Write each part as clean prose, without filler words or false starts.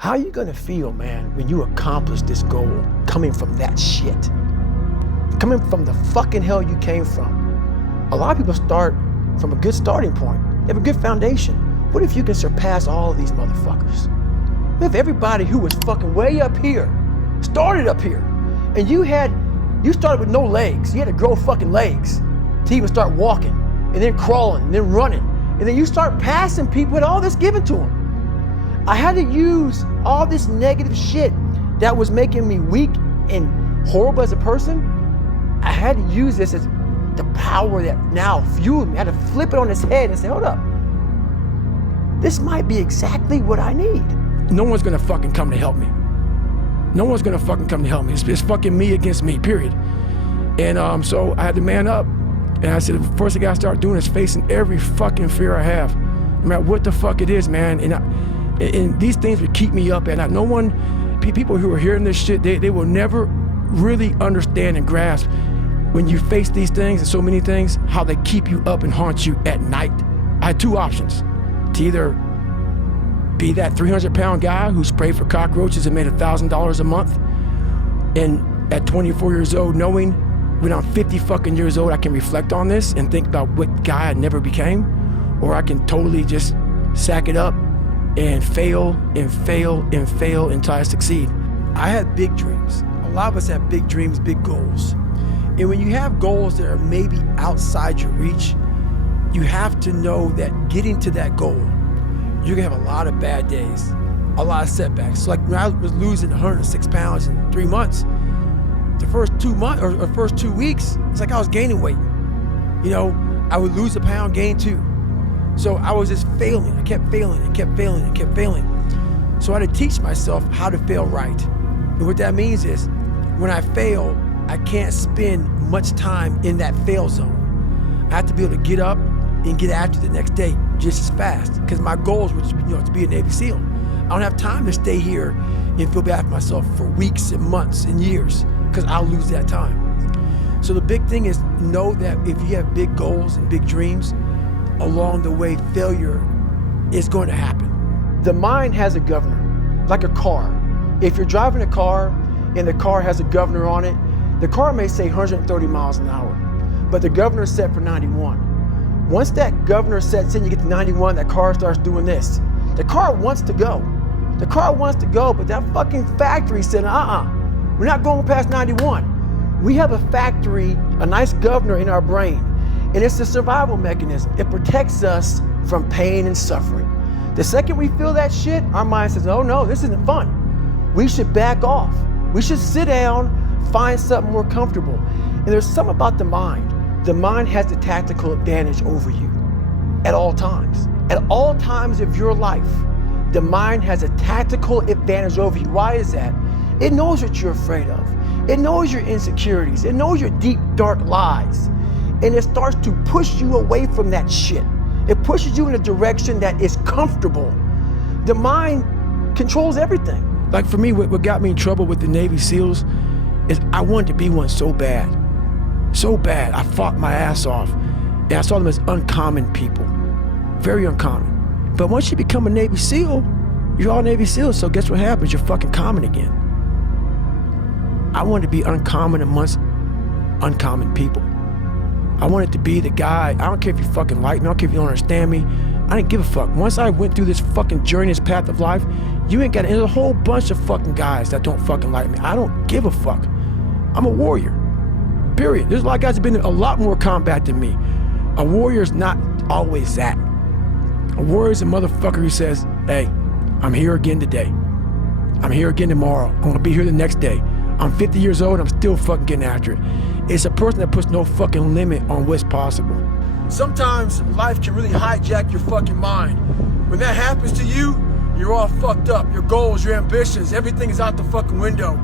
How you gonna feel, man, when you accomplish this goal coming from that shit? Coming from the fucking hell you came from. A lot of people start from a good starting point. They have a good foundation. What if you can surpass all of these motherfuckers? What if everybody who was fucking way up here started up here, and you started with no legs. You had to grow fucking legs to even start walking, and then crawling, and then running, and then you start passing people with all this given to them. I had to use all this negative shit that was making me weak and horrible as a person. I had to use this as the power that now fueled me. I had to flip it on its head and say, hold up. This might be exactly what I need. No one's gonna fucking come to help me. No one's gonna fucking come to help me. It's fucking me against me, period. And so I had to man up. And I said, the first thing I gotta start doing is facing every fucking fear I have. No matter what the fuck it is, man. And these things would keep me up at night. No one, people who are hearing this shit, they will never really understand and grasp when you face these things and so many things, how they keep you up and haunt you at night. I had two options: to either be that 300-pound guy who sprayed for cockroaches and made $1,000 a month, and at 24 years old, knowing when I'm 50 fucking years old, I can reflect on this and think about what guy I never became, or I can totally just sack it up and fail and fail and fail until I succeed. I had big dreams. A lot of us have big dreams, big goals. And when you have goals that are maybe outside your reach, you have to know that getting to that goal, you're gonna have a lot of bad days, a lot of setbacks. So like when I was losing 106 pounds in 3 months, the first 2 months or first 2 weeks, it's like I was gaining weight. You know, I would lose a pound, gain 2. So I was just failing. I kept failing and kept failing and kept failing. So I had to teach myself how to fail right. And what that means is when I fail, I can't spend much time in that fail zone. I have to be able to get up and get after the next day just as fast, because my goals were to be a Navy SEAL. I don't have time to stay here and feel bad for myself for weeks and months and years, because I'll lose that time. So the big thing is know that if you have big goals and big dreams, along the way, failure is going to happen. The mind has a governor, like a car. If you're driving a car and the car has a governor on it, the car may say 130 miles an hour, but the governor is set for 91. Once that governor sets in, you get to 91, that car starts doing this. The car wants to go. The car wants to go, but that fucking factory said, we're not going past 91. We have a factory, a nice governor in our brain, and it's a survival mechanism. It protects us from pain and suffering. The second we feel that shit, our mind says, oh no, this isn't fun. We should back off. We should sit down, find something more comfortable. And there's something about the mind. The mind has the tactical advantage over you at all times. At all times of your life, the mind has a tactical advantage over you. Why is that? It knows what you're afraid of. It knows your insecurities. It knows your deep, dark lies. And it starts to push you away from that shit. It pushes you in a direction that is comfortable. The mind controls everything. Like for me, what got me in trouble with the Navy SEALs is I wanted to be one so bad. So bad. I fought my ass off. And I saw them as uncommon people. Very uncommon. But once you become a Navy SEAL, you're all Navy SEALs, so guess what happens? You're fucking common again. I wanted to be uncommon amongst uncommon people. I wanted to be the guy, I don't care if you fucking like me, I don't care if you don't understand me, I didn't give a fuck. Once I went through this fucking journey, this path of life, you ain't got, there's a whole bunch of fucking guys that don't fucking like me. I don't give a fuck. I'm a warrior, period. There's a lot of guys that have been in a lot more combat than me. A warrior's not always that. A warrior's a motherfucker who says, hey, I'm here again today. I'm here again tomorrow. I'm gonna be here the next day. I'm 50 years old, I'm still fucking getting after it. It's a person that puts no fucking limit on what's possible. Sometimes life can really hijack your fucking mind. When that happens to you, you're all fucked up. Your goals, your ambitions, everything is out the fucking window.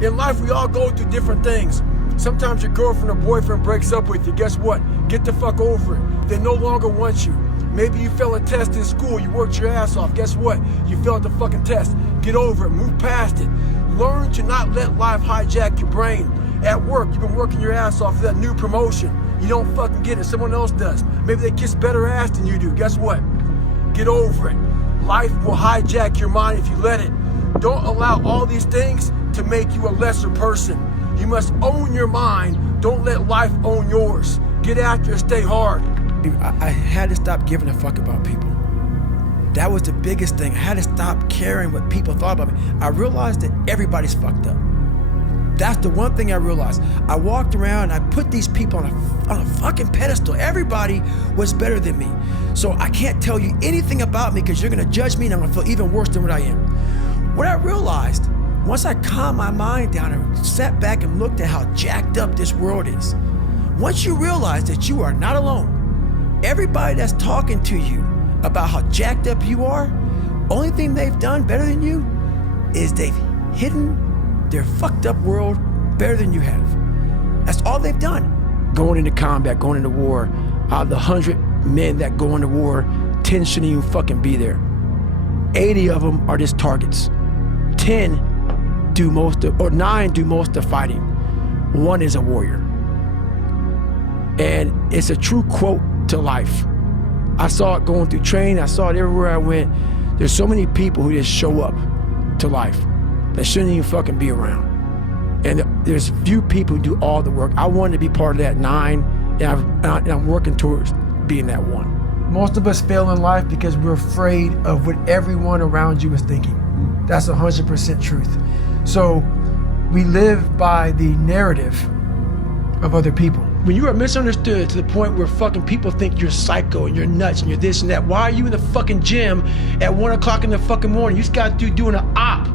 In life, we all go through different things. Sometimes your girlfriend or boyfriend breaks up with you. Guess what? Get the fuck over it. They no longer want you. Maybe you failed a test in school, you worked your ass off. Guess what? You failed the fucking test. Get over it, move past it. Learn to not let life hijack your brain. At work, you've been working your ass off for that new promotion. You don't fucking get it, someone else does. Maybe they kiss better ass than you do. Guess what? Get over it. Life will hijack your mind if you let it. Don't allow all these things to make you a lesser person. You must own your mind. Don't let life own yours. Get after it, stay hard. I had to stop giving a fuck about people. That was the biggest thing. I had to stop caring what people thought about me. I realized that everybody's fucked up. That's the one thing I realized. I walked around and I put these people on a fucking pedestal. Everybody was better than me. So I can't tell you anything about me because you're gonna judge me and I'm gonna feel even worse than what I am. What I realized, once I calmed my mind down and sat back and looked at how jacked up this world is, once you realize that you are not alone, everybody that's talking to you about how jacked up you are, only thing they've done better than you is they've hidden their fucked up world better than you have. That's all they've done. Going into combat, going into war, out of the 100 men that go into war, 10 shouldn't even fucking be there. 80 of them are just targets. 9 do most of the fighting. 1 is a warrior. And it's a true quote to life. I saw it going through training, I saw it everywhere I went. There's so many people who just show up to life that shouldn't even fucking be around. And there's few people who do all the work. I wanted to be part of that 9, and I'm working towards being that 1. Most of us fail in life because we're afraid of what everyone around you is thinking. That's 100% truth. So we live by the narrative of other people. When you are misunderstood to the point where fucking people think you're psycho and you're nuts and you're this and that, why are you in the fucking gym at 1 o'clock in the fucking morning? You just got to doing an op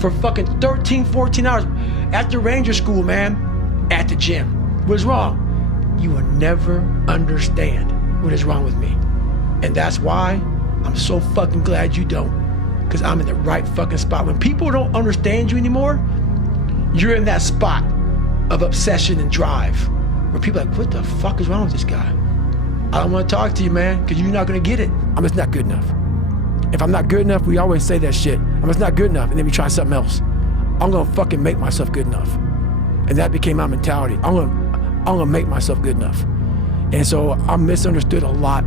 for fucking 13, 14 hours after Ranger school, man, at the gym. What's wrong? You will never understand what is wrong with me. And that's why I'm so fucking glad you don't, because I'm in the right fucking spot. When people don't understand you anymore, you're in that spot of obsession and drive where people are like, what the fuck is wrong with this guy? I don't want to talk to you, man, because you're not going to get it. I'm just not good enough. If I'm not good enough, we always say that shit. I'm just not good enough, and then we try something else. I'm gonna fucking make myself good enough. And that became my mentality. I'm gonna make myself good enough. And so I'm misunderstood a lot,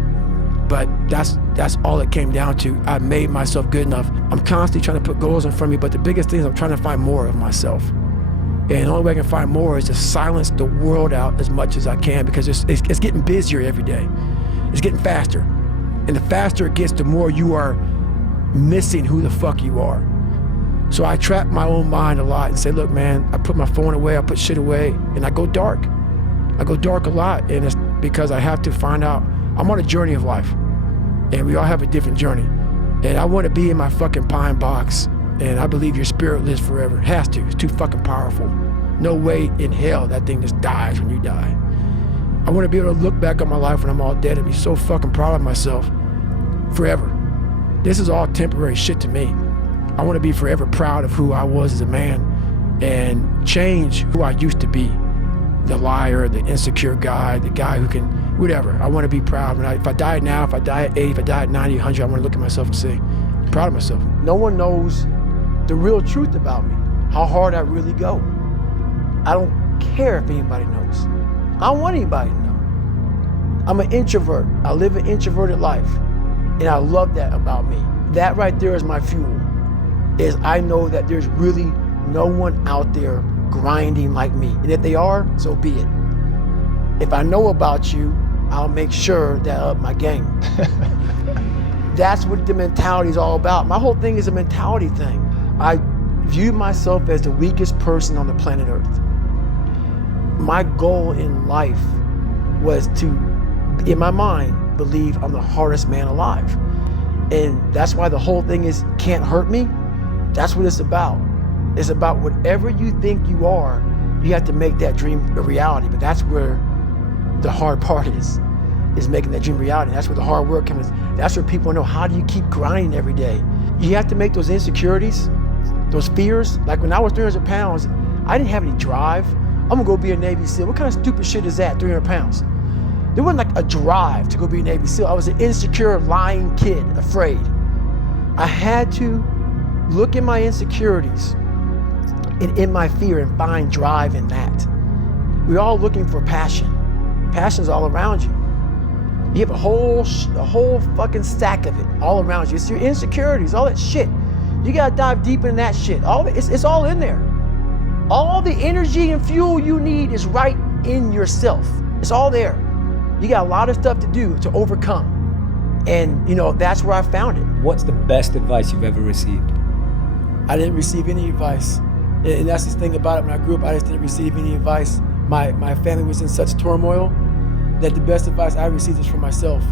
but that's all it came down to. I made myself good enough. I'm constantly trying to put goals in front of me, but the biggest thing is I'm trying to find more of myself. And the only way I can find more is to silence the world out as much as I can, because it's getting busier every day. It's getting faster. And the faster it gets, the more you are missing who the fuck you are. So I trap my own mind a lot and say, look, man, I put my phone away, I put shit away, and I go dark. I go dark a lot, and it's because I have to find out. I'm on a journey of life, and we all have a different journey. And I want to be in my fucking pine box, and I believe your spirit lives forever. It has to. It's too fucking powerful. No way in hell that thing just dies when you die. I want to be able to look back on my life when I'm all dead and be so fucking proud of myself forever. This is all temporary shit to me. I want to be forever proud of who I was as a man and change who I used to be. The liar, the insecure guy, the guy who can, whatever. I want to be proud. If I die now, if I die at 80, if I die at 90, 100, I want to look at myself and say, I'm proud of myself. No one knows the real truth about me, how hard I really go. I don't care if anybody knows. I don't want anybody to know. I'm an introvert. I live an introverted life, and I love that about me. That right there is my fuel, is I know that there's really no one out there grinding like me. And if they are, so be it. If I know about you, I'll make sure that I up my game. That's what the mentality is all about. My whole thing is a mentality thing. I view myself as the weakest person on the planet Earth. My goal in life was to, in my mind, believe I'm the hardest man alive. And that's why the whole thing is can't hurt me. That's what it's about. It's about whatever you think you are, you have to make that dream a reality. But that's where the hard part is making that dream reality. That's where the hard work comes. That's where people know, how do you keep grinding every day? You have to make those insecurities, those fears. Like when I was 300 pounds, I didn't have any drive. I'm gonna go be a Navy SEAL. What kind of stupid shit is that, 300 pounds? There wasn't like a drive to go be a Navy SEAL. I was an insecure, lying kid, afraid. I had to look at my insecurities and in my fear and find drive in that. We're all looking for passion. Passion's all around you. You have a whole fucking stack of it all around you. It's your insecurities, all that shit. You gotta dive deep in that shit. It's all in there. All the energy and fuel you need is right in yourself. It's all there. You got a lot of stuff to do to overcome. And that's where I found it. What's the best advice you've ever received? I didn't receive any advice. And that's the thing about it. When I grew up, I just didn't receive any advice. My family was in such turmoil that the best advice I received is from myself.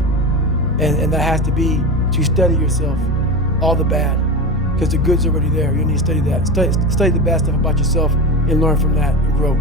And that has to be to study yourself, all the bad, because the good's already there. You need to study that. Study the bad stuff about yourself and learn from that and grow.